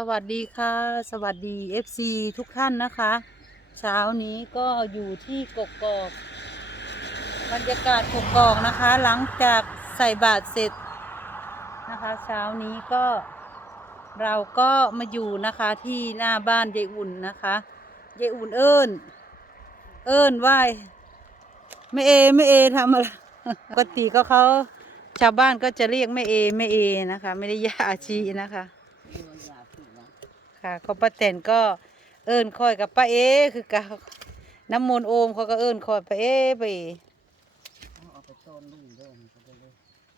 สวัสดีค่ะ สวัสดี FC ทุกท่านนะคะ เช้านี้ก็อยู่ที่กกอกบรรยากาศกกอกนะคะ หลังจากใส่บาตรเสร็จนะคะ เช้านี้ก็เราก็มาอยู่นะคะที่หน้าบ้านยายอุ่นนะคะยายอุ่นเอิญเอิญไหวไม่เอไม่เอทำอะไรปกติก็เขาชาวบ้านก็จะเรียกแม่เอแม่เอนะคะ ไม่ได้ยาอาชีนะคะ ค่ะก็ป้าแตนก็เอิญคอยกับป้าเอคือกับน้ำมนต์โอมเขาก็เอิญคอยป้าเอไปเอาไปต้นลุงเดินก็ได้เลย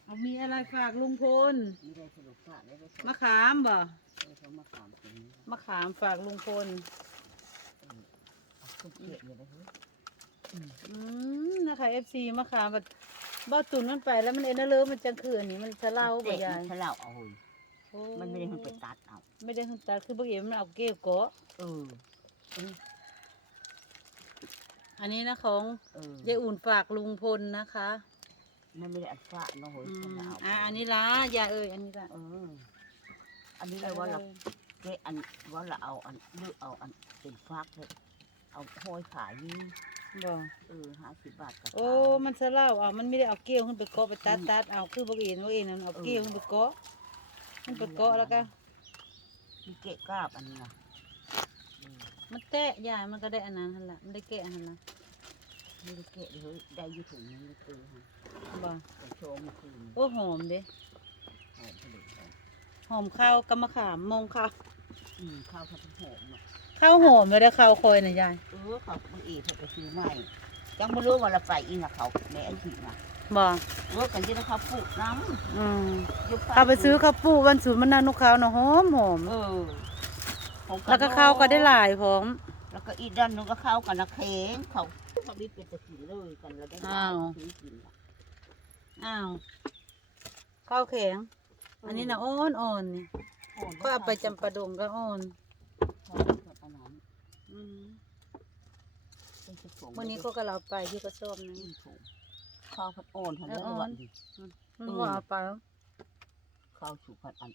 เอามีอะไรฝากลุงพลไม่ได้สรุปฝากได้ไปมะขามบ่เออเขามาขามตรงนี้มะขามฝากลุงพลเอาขึ้นเกลียดอยู่เลยเฮ้ยอืมนะคะเอฟซีมะขามแบบบ้าตุนมันไปแล้วมันเอ็นเนอร์เลอมันจังคืนนี่มันจะเล่าบ่เด็กยายมันเฉลาเอาเฮ้ย โอ้มันไม่ได้มันไปตัดเอาไม่ได้ hunta คือบ่เห็นมันเอาเก็บเกาะเอออันนี้นะของเออยายอุ่นฝากลุงพลนะคะมันไม่ได้อัดฝากเนาะเฮ้ยอืมันมเอาอะอันนี้ละยายเอ้ยอันนี้ละเอออันนี้เลยว่าเราเกะอันว่าเราเอาอันเลือกเอาอันเป็นฟักเลยเอาห้อยขายนี่บ่เออห้าสิบบาทกับโอ้มันจะเล่าอะมันไม่ได้เอาเกลียวขึ้นไปเกาะไปตัดตัดเอาคือบ่เอ็นบ่เอ็นนั่นเอาเกลียวขึ้นไปเกาะ มันไปเกาะแล้วก็มีเกะกราบอันนี้นะเออมันแตะยายมันก็ได้อันนั้นหั่นล่ะมันได้แกะอันนั้นนะไม่ได้เกะเลยเฮ้ยได้อยี่ถุงนึงเลยคือฮะบ่ไปโชว์เมื่อคืนโอ้หอมเด้หอมผลิตหอมหอมข้าวกับมะขามมองข้าวอืมข้าวเขาเป็นหอมเนาะข้าวหอมเลยได้อข้าวคอยน่ะยาย เออเขาบางอีเขาไปซื้อใหม่ยังไม่รู้ว่าเราไปอีกนะเขาในไอทีนะ บ่เออกันที่เขาปลูกน้อืมำอยู่เอาไปซื้อข้าวปูวันสูตรมันนานุข้าวน่ะหอมหอมเออของแล้วก็ข้าวก็ได้หลายพร้อมแล้วก็อีกด้านหนึงก็ข้าวกันนะเค้งเขาเขาบิดเป็นตะกินเลยกันแล้วได้อ้าวซื้อกินน่ะอ้าวข้าวแข็ง อันนี้น่ะอ่อนอ่อนนี่หอมก็เอาไปจำปาดงก็อ่อนหอมแบบอันนั้นอืมเป็นสิบสองวันนี้ก็กระเราไปที่กระสอบนะอืมถูก ข้าวผัดอ่อนทันเออทีอ่อนวันดิมันว่าเอาไปแล้วข้าวสุกผัดอัน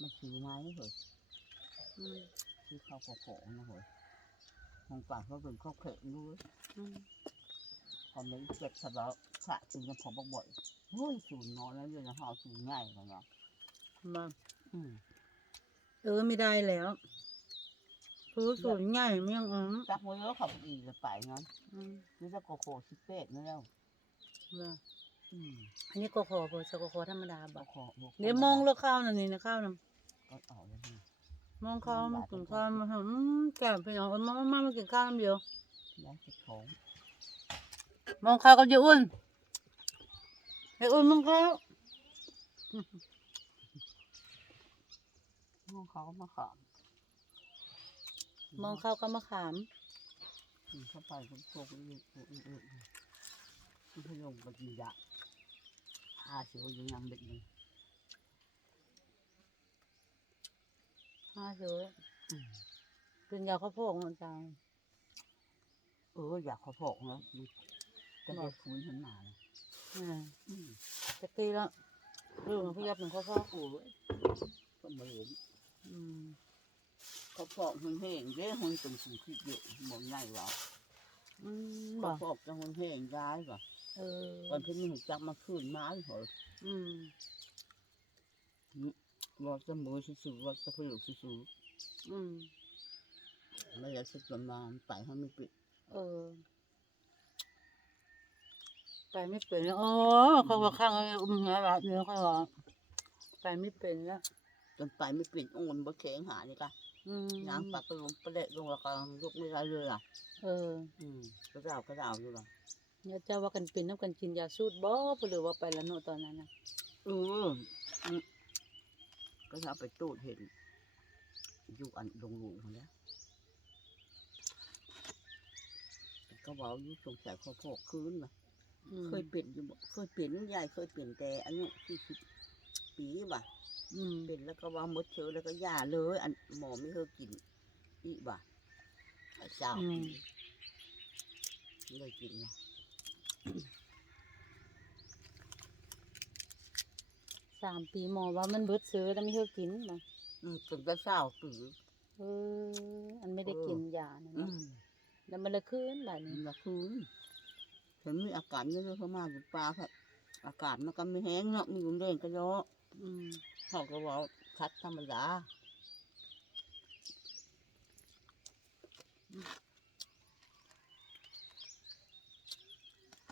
มันซื้อไหมเหรออืมซื้อข้าวโขกๆนะเหรอของป่ากเขาเป็นข้าวเข็มด้วยอืมพอมันเจ็บสะแล้วสะจึงจะพอบอกบ่อยเฮ้ยสูนนอนแล้วเลยนะหาสูนง่ายกว่าเนาะมาอืมเออไม่ได้แล้วคือสูตรใหญ่มันยังอืมจักมือแล้วขับอีกเลยไปงั้นอืมนี่จะโกโก้สิเป็ดนี่แล้ว ว่าอืมอันนี้ก็ขอเบอร์สกขอธรรมดาโกบ่โก้บวกเดี๋ยวมองแล้วข้าวนั่นนี่นะข้าวนั่นก็เอาเลยนี่มองข้าวมันกินข้าวมันอืมแก่ไปหน่อยเอามามามากินข้าวน้ำเดียวย้ายสิของมองข้าวกับยายอุ่นยายอุ่นมองข้าวห้องเขาก็มาขามมองข้าวกับมะขาม กินเข้าไปก็โชคดีอืออือ มันพยงไปกินยาหาเสียวอยู่ยังเด็กนึงห้าเสืออืมกินยาข้าวโพดของอาจารย์เอออยากเขาพอกเนาะมันจะได้ฟื้นขึ้นมาเลยอ่าอืมจะตีแล้วเรื่องพี่ยับหนึ่งข้าวโพดโอ้ยก็มาเห็นอืมเขาพอกหุ่นแห้งเด้หุ่นเป็นสิ่งที่เยอะหมดง่ายว่าอืมเขาบ่พอกจะหุ่นแห้งย้ายว่ะ เออตอนที่นี่จับมาคืนมาเหรออืมว่าจะมือซื่อๆว่าจะผลิตซื่ออืมๆไม่อยากจะจนมาไปให้ไม่ปิดเออไปไม่เป็นแล้วโอ้เขาว่าข้างอุ้มเงี้ยแบบนี้เขาว่าไปไม่เป็นแล้วจนไปไม่ปิดโอนบ่แข็งหานี่กะอืมน้ำปลากระลงประเดะลงแล้วก็ยกไม่ได้เลยอะเออ อืมกระดาวกระดาวอยู่ล่ะเนี่ยเจ้าว่ากันเป็นน้ำกันกินยาสูดบ่หรือว่าไปละโนตอนนั้นนะเอออืมก็จะเอาไปตูดเห็น อยู่อันลงหลูมาแล้วก็บอกอยู่สงสัยเขาพอกคืนว่ะอืมเคยเป็นอยู่บ่เคยเป็นยายเคยเป็นแต่อายุสี่สิบปีว่ะอืมเป็นแล้วก็ว่าหมดเชื้อแล้วก็ยาเลย อันหมอไม่เคยกินอีบ่ะไอ้เจ้าเลยกินนะ สามปีหมอว่ามันเบิดซื้อแล้วไม่เท่ากินบ่อืมจนจะเศร้าปือเอออันไม่ได้กินยานะอืเนาะมแล้วมันละคืนแบบนี้มันละคืนฉันมีอาการเยอะๆเข้ามาอยู่ปลาค่ะอากาศมันก็ไม่แห้งเนาะมีอยู่เด่นก็เยอะอืมเขาก็บอกคัดธรรมดา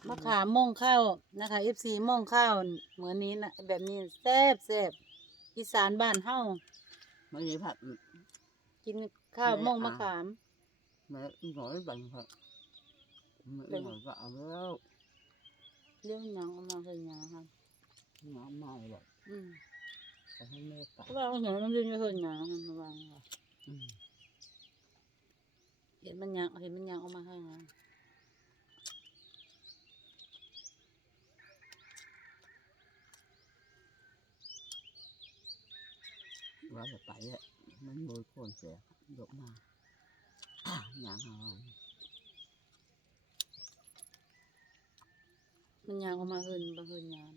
มะขามม่องข้าวนะคะ FC ม่องข้าวเหมือนนี้นะแบบนี้แซ่บแซ่บอีสานบ้านเฮาไม่ได้ผัดกินข้าวแม่ม่องมะอะขามแม่อีหน่อยบังค่ะแม่อีหน่อยก็เอาแล้วเรื่องหยังเอามาคือหยังค่ะน้ำมาเลยอืมจะให้แม่ไปเพราะว่าเอาหยังมันเรื่องไม่คือหยังมันมาวางค่ะอืมเห็นมันหยังเห็นมันหยังเอามาให้นะ ว่าจะไปอะมันมือคนเสียยกมาอะอย่างเอามันหยังเอามาเฮินบ่เฮินหยัง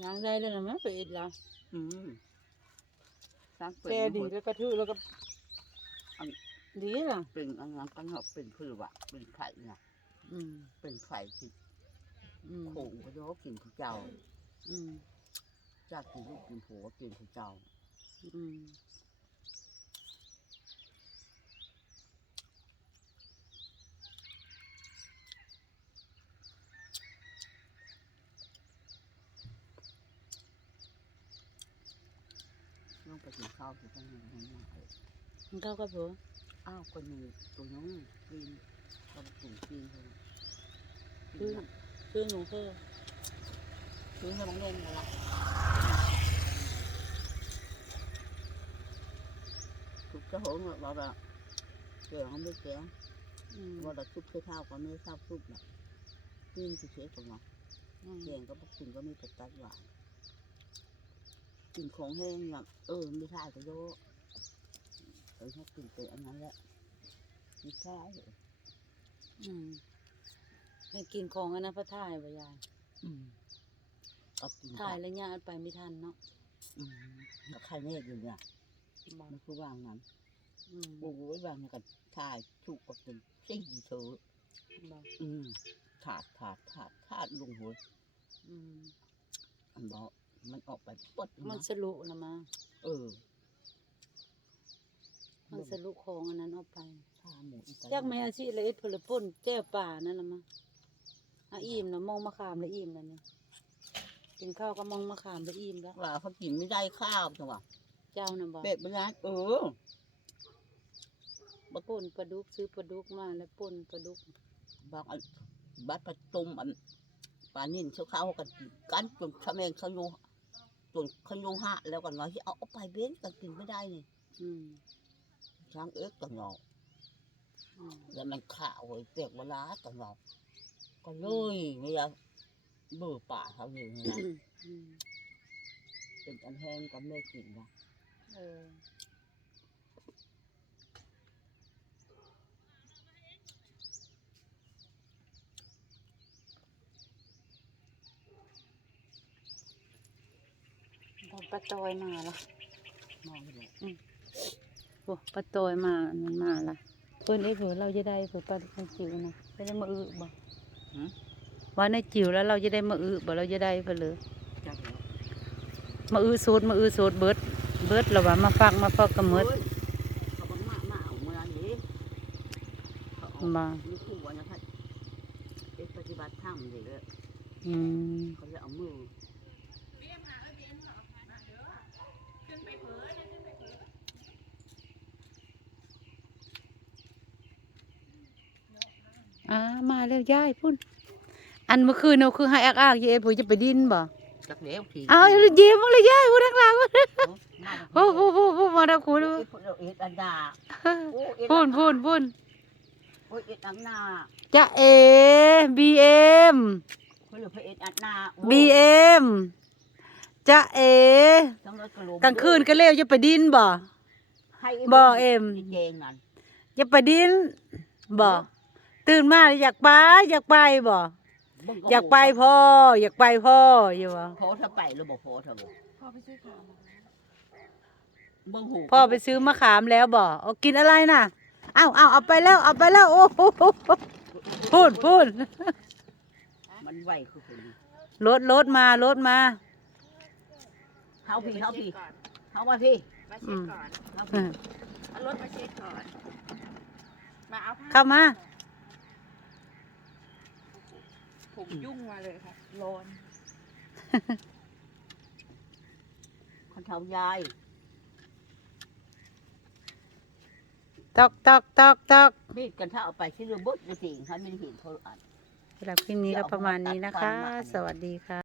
หยังได้แล้วนะมันไปอีกแล้วอืมสร้างเป็นแต่ดีแล้วก็ถือแล้วก็อันดีล่ะเป็นอันนั้นก็เนาะเป็นคือว่าเป็นไข่น่ะอืมเป็นไข่ที่อืมโขงก็จะกินผู้เจ้า อืม จากกินลูกกินผัวกินผู้เจ้า อืมน้องไปกินข้าวที่ข้างในนั่นน่ะเออมันเข้ากับผมอ้าวคนนี้ตัวน้องกินก็กินกินเลยกิคืนอน่ะคือหนูคือ ซื้อให้บางเล่นมาละทุกเจ้าหงเราละเกี่ยวเขาไม่แก่อืมว่าเราซุปเท้าก็ไม่ชอบซุปน่ะกินเฉยๆของเราอืมแกงก็บอกกินก็ไม่ตัดตัดหวานกินของแห้งแบบเออไม่ใช่ก็โยเออถ้ากินไปอันนั้นแหละไม่ใช่อืมให้กินของอันนั้นพระท่ายบ่ยายอืม เอากินถ่ายไปแล้วญาติไปไม่ทันเนาะอืมกับใครเนี่ยอยู่เนี่ยบอกมันคือวางนั้นอืมโอ้ยวางกันถ่ายถูกกับเป็นสี่เธอบอกอืมถาดถาดถาดถาดลงหัวอืมอันบอกมันออกไปปดมันนะสรุละมาเออมันสรุของอันนั้นเอาไปชาหมูอีจักแม่อาชีพละเอ็ดผลป่นแจ้วป่านั่นละมาอะอิ่มแล้วมองมะขามแล้วอิ่มแล้วเนี่ย กินข้าวก็มองมะขามแล้วอิ่มแล้วว่าเขากินไม่ได้ข้าวใช่ปะเจ้าน่ะบอกเป็ดเป็นร้านเออป่นปลาดุกซื้อปลาดุกมาแล้วป่นปลาดุกบางอันบัดประตุมอันปลานิ่นเขาเข้ากันกินกันจนเขาเองเขาอยู่จนเขาอยู่ห้าแล้วกันว่าที่เอาเอาไปเบ้นกันกินไม่ได้นี่อืมช้างเอ็กกันเนาะอืม แล้วมันข่าวไอ้เปียกเวลากันเนาะก็เลยไม่อยาก เบื่อป่าเขาอยู่นี่นะอืมเป็นอันแห้งก็ไม่กินนะเออเราปลาตอยมาละมองเลยโอ้ปลาตอยมามันมาละเพิ่นไอ้เผื่อเราจะได้เผื่อปลาในจิ๋วนะจะได้มาอึบ่ ว่าในจิ๋วแล้วเราจะได้มาอึบ่เราจะได้เผื่อเลยจักแล้วมาอึสูตรมาอึสูตรเบิด เบิดแล้วว่ามาฟักมาฟักกับเมิดเฮ้ยเขาบอกมามาเอาเมื่อนี้เขาเอามามีคู่วันนะครับเป็นปฏิบัติธรรมเลยเลยอืมเขาจะเอามืออ่ามาแล้วยายพุ่น อันเมื่อคืนเราคือให้อักอักๆเย่ผู้จะไปดินบ่จักเลี้ยวทีเอาเยี่ยมเลยยายพูดข้างหลังมาโอ้โหโหโหมาดักคูโอ้ดูยเอ็ดอันดาโอ้เอ็ดพูนพูนพูนโอ้ยเอ็ดอันนาจะเอบีเอ็มเพื่อนเอ็ดอันนาบีเอ็มจะเอทั้งรถกระโหลกลางคืนก็เร็วจะไปดินบ่ให้บ่เอ็มไเจงนั่นจะไปดินบ่ตื่นมาอยากไปอยากไปบ่เบิ่ง อยากไปพ่อ อยากไปพ่ออยู่บ่โพสต์ไปหรือบ่โพสต์บ่พ่อไปซื้อข้าวเบิ่งหูพ่อไปซื้อมะขามแล้วบ่เอากินอะไรน่ะอ้าวอ้าวเอาไปแล้วเอาไปแล้วโอ้โหพูดพูดมันไหวคือคนนี้รถรถมารถมาเฮาพี่เฮาพี่เฮามาพี่มาเช็คก่อนเฮาอืพี่มเอารถมาเช็คก่อนมาเอาผ้าเข้ามา ผมยุ่งมาเลยค่ะร้อนคนเฒ่ายายตอกตอกตอกตอกมีดกันถ้าเอาไปที่เรือบุดจริงๆค่ะไม่ได้เห็นเขาอัด สำหรับคลิปนี้ก็ประมาณนี้นะคะ สวัสดีค่ะ